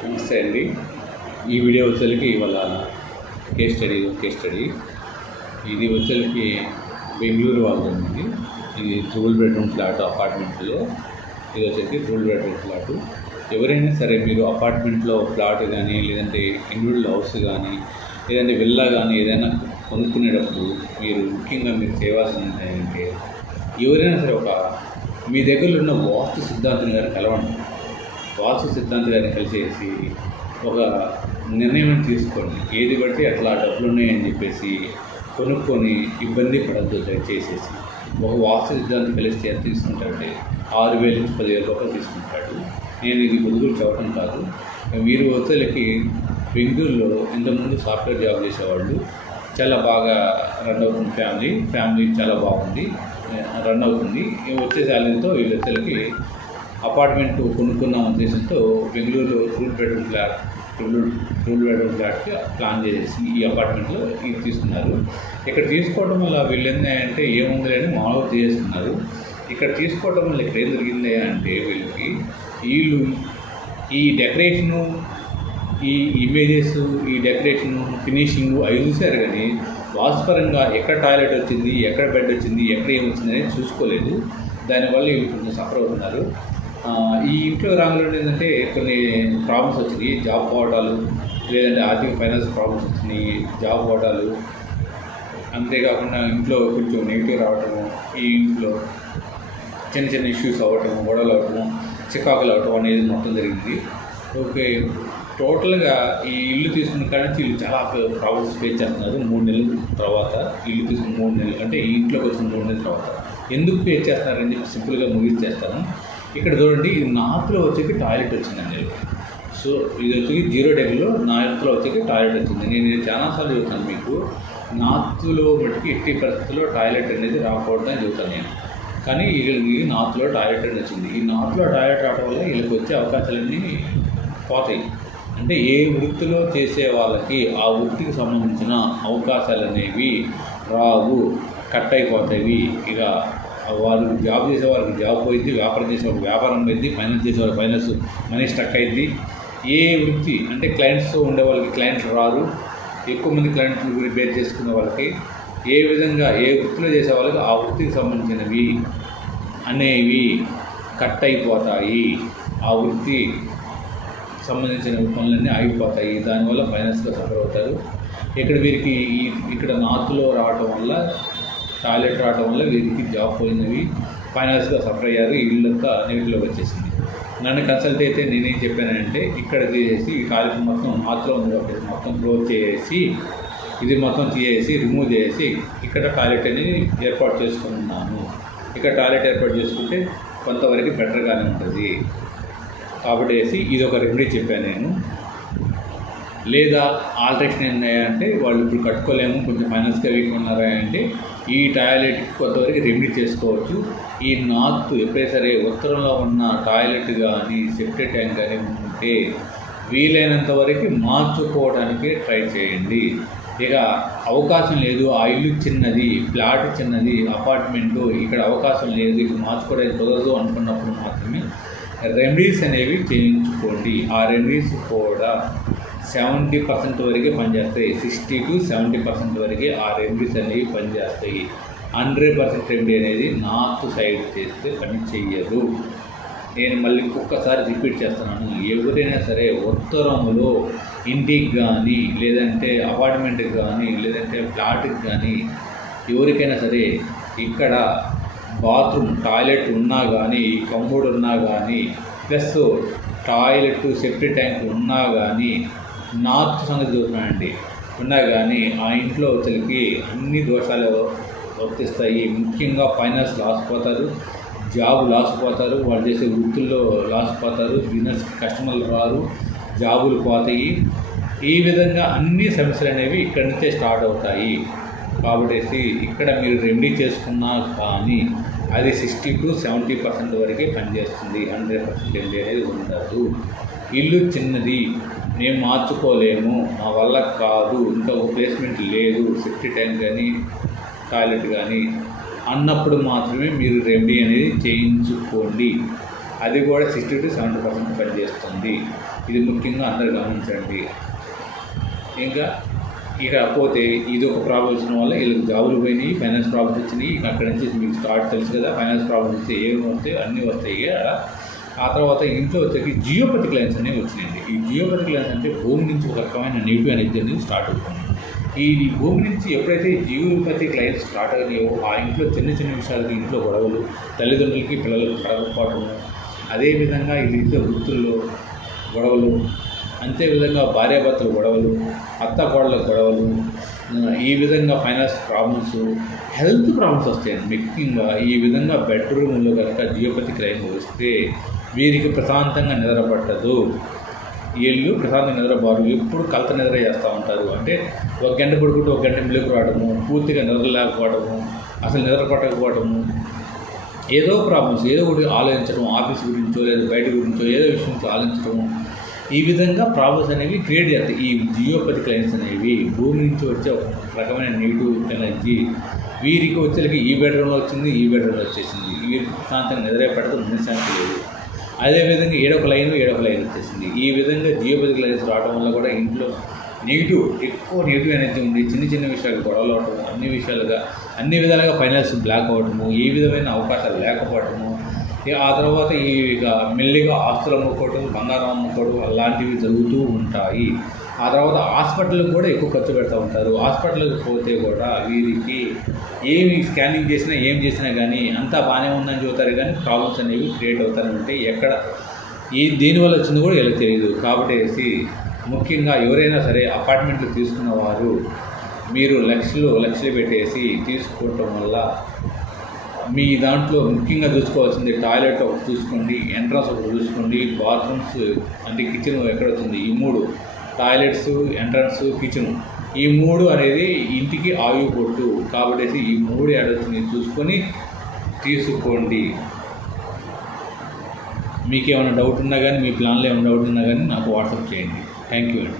నమస్తే అండి. ఈ వీడియో వచ్చేసరికి ఇవాళ కేస్ స్టడీ ఇది వచ్చేసరికి బెంగళూరు వాళ్ళది. ఇది ట్రిపుల్ బెడ్రూమ్ ఫ్లాట్ అపార్ట్మెంట్లో. ఇది వచ్చేసి ట్రిపుల్ బెడ్రూమ్ ఫ్లాటు. ఎవరైనా సరే మీరు అపార్ట్మెంట్లో ఫ్లాట్ కానీ, లేదంటే ఇండివిజువల్ హౌస్ కానీ, లేదంటే విల్లా కానీ ఏదైనా కొనుక్కునేటప్పుడు మీరు ముఖ్యంగా మీరు చేయవలసింది ఏంటంటే, ఎవరైనా సరే మీ దగ్గరలో ఉన్న వాస్తు సిద్ధాంతం గారిని కలవండి. వాస్తు సిద్ధాంత గారిని కలిసేసి ఒక నిర్ణయం తీసుకోండి. ఏది బట్టి అట్లా డబ్బులు ఉన్నాయని చెప్పేసి కొనుక్కొని ఇబ్బంది పడద్దు. దయచేసేసి ఒక వాస్తు సిద్ధాంతం కలిసి తీసుకుంటాడంటే 6,000 నుంచి 10,000 రూపాయలు తీసుకుంటాడు. నేను ఇది బుద్ధులు చెప్పడం కాదు. మీరు వచ్చేలకి బెంగళూరులో ఇంతకుముందు సాఫ్ట్వేర్ జాబ్ చేసేవాళ్ళు చాలా బాగా రన్ అవుతుంది. ఫ్యామిలీ చాలా బాగుంది, రన్ అవుతుంది. వచ్చే శాలరీతో వీళ్ళు వచ్చేలకి అపార్ట్మెంట్ కొనుక్కున్న ఉద్దేశంతో బెంగళూరులో ట్రిపుల్ బెడ్రూమ్ ఫ్లాట్కి ప్లాన్ చేసేసి ఈ అపార్ట్మెంట్లో ఇది తీసుకున్నారు. ఇక్కడ తీసుకోవడం వల్ల వీళ్ళు ఏంటంటే ఏముంది అని మామూలుగా తీసుకున్నారు. ఇక్కడ తీసుకోవడం వల్ల ఇక్కడ ఏం జరిగింది అంటే వీళ్ళు ఈ డెకరేషను, ఈ ఇమేజెస్, ఈ డెకరేషను, ఫినిషింగు అవి చూశారు. కానీ వాస్తుపరంగా ఎక్కడ టాయిలెట్ వచ్చింది, ఎక్కడ బెడ్ వచ్చింది, ఎక్కడ ఏమొచ్చింది అనేది చూసుకోలేదు. దానివల్ల వీళ్ళు కొంచెం సఫర్ అవుతున్నారు. ఈ ఇంట్లో రాంగులు ఏంటంటే కొన్ని ప్రాబ్లమ్స్ వచ్చినాయి. జాబ్ పోవటాలు, లేదంటే ఆర్థిక ఫైనాన్స్ ప్రాబ్లమ్స్ వచ్చినాయి, జాబ్ పోవటాలు. అంతేకాకుండా ఇంట్లో కొంచెం నెగిటివ్ రావటము, ఈ ఇంట్లో చిన్న ఇష్యూస్ అవ్వటము, గొడవలు అవ్వటము, చికాకులు అవ్వటం అనేది మొత్తం జరిగింది. ఓకే, టోటల్గా ఈ ఇల్లు తీసుకున్న కాడ నుంచి వీళ్ళు చాలా ప్రాబ్లమ్స్ ఫేస్ చేస్తున్నారు. 3 నెలల తర్వాత ఇల్లు తీసుకున్న 3 నెలలు అంటే ఈ ఇంట్లోకి వచ్చిన 3 నెలల తర్వాత ఎందుకు ఫేస్ చేస్తున్నారని చెప్పి సింపుల్గా ముగిస్తాను. ఇక్కడ చూడండి, ఇది నార్త్లో వచ్చేకి టాయిలెట్ వచ్చిందండి. సో ఇది వచ్చి 0 డెగ్లో నార్త్లో వచ్చేకి టాయిలెట్ వచ్చింది. నేను ఇది చాలాసార్లు చెబుతాను మీకు, నార్త్లో మటుకు ఎట్టి పరిస్థితుల్లో టాయిలెట్ అనేది రాకూడదని చెబుతాను నేను. కానీ వీళ్ళకి నార్త్లో టాయిలెట్ అనేది వచ్చింది. ఈ నార్త్లో టాయిలెట్ రావడం వల్ల వీళ్ళకి వచ్చే అవకాశాలన్నీ పోతాయి. అంటే ఏ వృత్తిలో చేసే వాళ్ళకి ఆ వృత్తికి సంబంధించిన అవకాశాలు అనేవి రావు, కట్ అయిపోతాయి. ఇక వాళ్ళు జాబ్ చేసే వాళ్ళకి జాబ్ పోయింది, వ్యాపారం చేసే వాళ్ళకి వ్యాపారం పోయింది, ఫైనాన్స్ చేసే వాళ్ళకి ఫైనాన్స్ మనీ స్టక్ అయింది. ఏ వృత్తి అంటే క్లయింట్స్తో ఉండే వాళ్ళకి క్లయింట్లు రారు, ఎక్కువ మంది క్లయింట్లు రిపేర్ చేసుకునే వాళ్ళకి ఏ విధంగా ఏ వృత్తిలో చేసే వాళ్ళకి ఆ వృత్తికి సంబంధించినవి అనేవి కట్ అయిపోతాయి. ఆ వృత్తి సంబంధించిన పనులన్నీ ఆగిపోతాయి. దానివల్ల ఫైనాన్స్గా సఫర్ అవుతారు. ఇక్కడ నార్త్లో రావటం వల్ల టాయిలెట్ రావడం వల్ల వీరికి జాబ్ పోయినవి, ఫైనాన్స్గా సఫర్ అయ్యారు. ఇళ్ళంతా నెగిటివ్లోకి వచ్చేసింది. నన్ను కన్సల్ట్ అయితే నేనేం చెప్పానంటే, ఇక్కడ తీసేసి ఈ టాయిలెట్ మొత్తం నార్త్లో ఉంది కాబట్టి మొత్తం క్లోజ్ చేసి, ఇది మొత్తం తీసేసి రిమూవ్ చేసి ఇక్కడ టాయిలెట్ అనేది ఏర్పాటు చేసుకున్నాను. ఇక్కడ టాయిలెట్ ఏర్పాటు చేసుకుంటే కొంతవరకు బెటర్గానే ఉంటుంది కాబట్టి ఇది ఒక రెమెడీ చెప్పాను నేను. లేదా ఆల్టరేషన్ ఏంటంటే వాళ్ళు ఇప్పుడు కట్టుకోలేము, కొంచెం ఫైనాన్స్గా వీక్ ఉన్నారా అంటే ఈ టాయిలెట్కి కొంతవరకు రెమెడీ చేసుకోవచ్చు. ఈ నార్త్ ఎప్పుడైతే సరే ఉత్తరంలో ఉన్న టాయిలెట్ కానీ సెప్టిక్ ట్యాంక్ కానీ ఉంటే వీలైనంత వరకు మార్చుకోవడానికి ట్రై చేయండి. ఇక అవకాశం లేదు, ఆ ఇల్లు చిన్నది, ఫ్లాట్ చిన్నది, అపార్ట్మెంటు, ఇక్కడ అవకాశం లేదు, ఇక మార్చుకోవడానికి కుదరదు అనుకున్నప్పుడు మాత్రమే రెమెడీస్ అనేవి చేయించుకోండి. ఆ రెమెడీస్ కూడా 70% వరకే పనిచేస్తాయి. 60 to 70% వరకే ఆ రెమెడీస్ అనేవి పనిచేస్తాయి. 100% రెమెడీ అనేది నార్త్ సైడ్ చేస్తే పని చెయ్యదు. నేను మళ్ళీ ఒక్కసారి రిపీట్ చేస్తున్నాను, ఎవరైనా సరే ఉత్తరంలో ఇంటికి కానీ, లేదంటే అపార్ట్మెంట్కి కానీ, లేదంటే ఫ్లాట్కి కానీ, ఎవరికైనా సరే ఇక్కడ బాత్రూమ్ టాయిలెట్ ఉన్నా కానీ, కంబోర్డ్ ఉన్నా కానీ, ప్లస్ టాయిలెట్ సెప్టిక్ ట్యాంక్ ఉన్నా కానీ, నార్త్ సంగతి చూస్తున్నానండి, ఉన్నా కానీ ఆ ఇంట్లో వచ్చేకి అన్ని దోషాలు వర్తిస్తాయి. ముఖ్యంగా ఫైనాన్స్ లాస్ పోతారు, జాబ్ లాస్ పోతారు, వాళ్ళు చేసే వృత్తుల్లో లాస్ పోతారు, బిజినెస్కి కస్టమర్లు రారు, జాబులు పోతాయి. ఈ విధంగా అన్ని సమస్యలు అనేవి ఇక్కడి నుంచే స్టార్ట్ అవుతాయి. కాబట్టి ఇక్కడ మీరు రెమెడీ చేసుకున్నా కానీ అది 60 to 70% వరకే పనిచేస్తుంది. 100% రెమెడీ అనేది ఉండదు. ఇల్లు చిన్నది, మేము మార్చుకోలేము, మా వల్ల కాదు, ఇంకా ఒక ప్లేస్మెంట్ లేదు, సెప్టిక్ ట్యాంక్ కానీ టాయిలెట్ కానీ అన్నప్పుడు మాత్రమే మీరు రెమెడీ అనేది చేయించుకోండి. అది కూడా 60 to 70% పనిచేస్తుంది. ఇది ముఖ్యంగా అందరూ గమనించండి. ఇంకా ఇక పోతే ఇది ఒక ప్రాబ్లం వచ్చిన వల్ల వీళ్ళకి జాబులు పోయినాయి, ఫైనాన్స్ ప్రాబ్లమ్స్ వచ్చినాయి. ఇక అక్కడి నుంచి మీకు స్టార్ట్ తెలుసు కదా, ఫైనాన్స్ ప్రాబ్లమ్స్ వస్తే ఏమి వస్తాయి, అన్నీ వస్తాయి. ఆ తర్వాత ఇంట్లో వచ్చేసి జియోపతిక్ లైన్స్ అనేవి వచ్చినాయండి. ఈ జియోపతిక్ లైన్స్ అంటే భూమి నుంచి ఒక రకమైన నెగిటివ్ ఎనర్జీ అనేది స్టార్ట్ అవుతుంది. ఈ భూమి నుంచి ఎప్పుడైతే జియోపతిక్ లైన్స్ స్టార్ట్ అయినాయో ఆ ఇంట్లో చిన్న చిన్న విషయాలకి ఇంట్లో గొడవలు, తల్లిదండ్రులకి పిల్లలకు పడకపోవడము, అదేవిధంగా ఈ ఇంట్లో వృత్తుల్లో గొడవలు, అంతేవిధంగా భార్యాభర్తల గొడవలు, అత్తకోడళ్ళ గొడవలు, ఈ విధంగా ఫైనాన్స్ ప్రాబ్లమ్స్, హెల్త్ ప్రాబ్లమ్స్ వస్తాయండి. ముఖ్యంగా ఈ విధంగా బెడ్రూమ్లో కనుక జియోపతిక్ లైన్ వస్తే వీరికి ప్రశాంతంగా నిద్ర పట్టదు. వీళ్ళు ప్రశాంతంగా నిద్రపోరు, ఎప్పుడు కలత నిద్ర చేస్తూ ఉంటారు. అంటే ఒక గంట పడుకుంటూ ఒక గంట మెలుగు రావడము, పూర్తిగా నిద్ర లేకపోవడము, అసలు నిద్ర పట్టకపోవడము, ఏదో ప్రాబ్లమ్స్ ఏదో ఒకటి ఆలోచించడం, ఆఫీస్ గురించో లేదా బయట గురించో ఏదో విషయం ఆలోచించడము, ఈ విధంగా ప్రాబ్లమ్స్ అనేవి క్రియేట్ చేస్తాయి. ఈ జియోపతిక్ లైన్స్ అనేవి భూమి నుంచి వచ్చే ఒక రకమైన నెగిటివ్ ఎనర్జీ వీరికి వచ్చేసరికి ఈ బెడ్రూమ్లో వచ్చింది, ఈ బెడ్రూమ్లో వచ్చేసింది. వీరికి ప్రశాంతంగా నిద్రే పడదు, మనశ్శాంతి లేదు. అదేవిధంగా ఏడొక లైన్ వచ్చేసింది. ఈ విధంగా జియోపతిక్ లైన్స్ రావడం వల్ల కూడా ఇంట్లో ఎక్కువ నెగిటివ్ ఎనర్జీ ఉంది. చిన్న చిన్న విషయాలు గొడవలు అవటము, అన్ని విధాలుగా ఫైనాన్స్ బ్లాక్ అవ్వటము, ఏ విధమైన అవకాశాలు లేకపోవటము, ఆ తర్వాత ఇక మెల్లిగా ఆస్తులు అమ్ముకోవడం, బంగారం అమ్ముకోవడం అలాంటివి జరుగుతూ ఉంటాయి. ఆ తర్వాత హాస్పిటల్కి కూడా ఎక్కువ ఖర్చు పెడతా ఉంటారు. హాస్పిటల్కి పోతే కూడా వీరికి ఏమి స్కానింగ్ చేసినా ఏం చేసినా కానీ అంతా బాగానే ఉందని చెబుతారు, కానీ ప్రాబ్లమ్స్ అనేవి క్రియేట్ అవుతారంటే ఎక్కడ దేనివల్ల వచ్చిందో కూడా వీళ్ళకి తెలియదు. కాబట్టి ముఖ్యంగా ఎవరైనా సరే అపార్ట్మెంట్లు తీసుకున్న వారు మీరు లక్షలు పెట్టేసి తీసుకోవటం వల్ల మీ దాంట్లో ముఖ్యంగా చూసుకోవాల్సింది టాయిలెట్ ఒకటి చూసుకోండి, ఎంట్రన్స్ ఒకటి చూసుకోండి, బాత్రూమ్స్ అంటే కిచెన్ ఎక్కడ వచ్చింది, ఈ 3 టాయిలెట్స్, ఎంట్రన్స్, కిచెన్, ఈ 3 అనేది ఇంటికి ఆయువు కొట్టు. కాబట్టి ఈ 3 ఏడొచ్చింది చూసుకొని తీసుకోండి. మీకు ఏమైనా డౌట్ ఉన్నా కానీ, మీ ప్లాన్లో ఏమైనా డౌట్ ఉన్నా కానీ నాకు వాట్సాప్ చేయండి. థ్యాంక్ యూ అండి.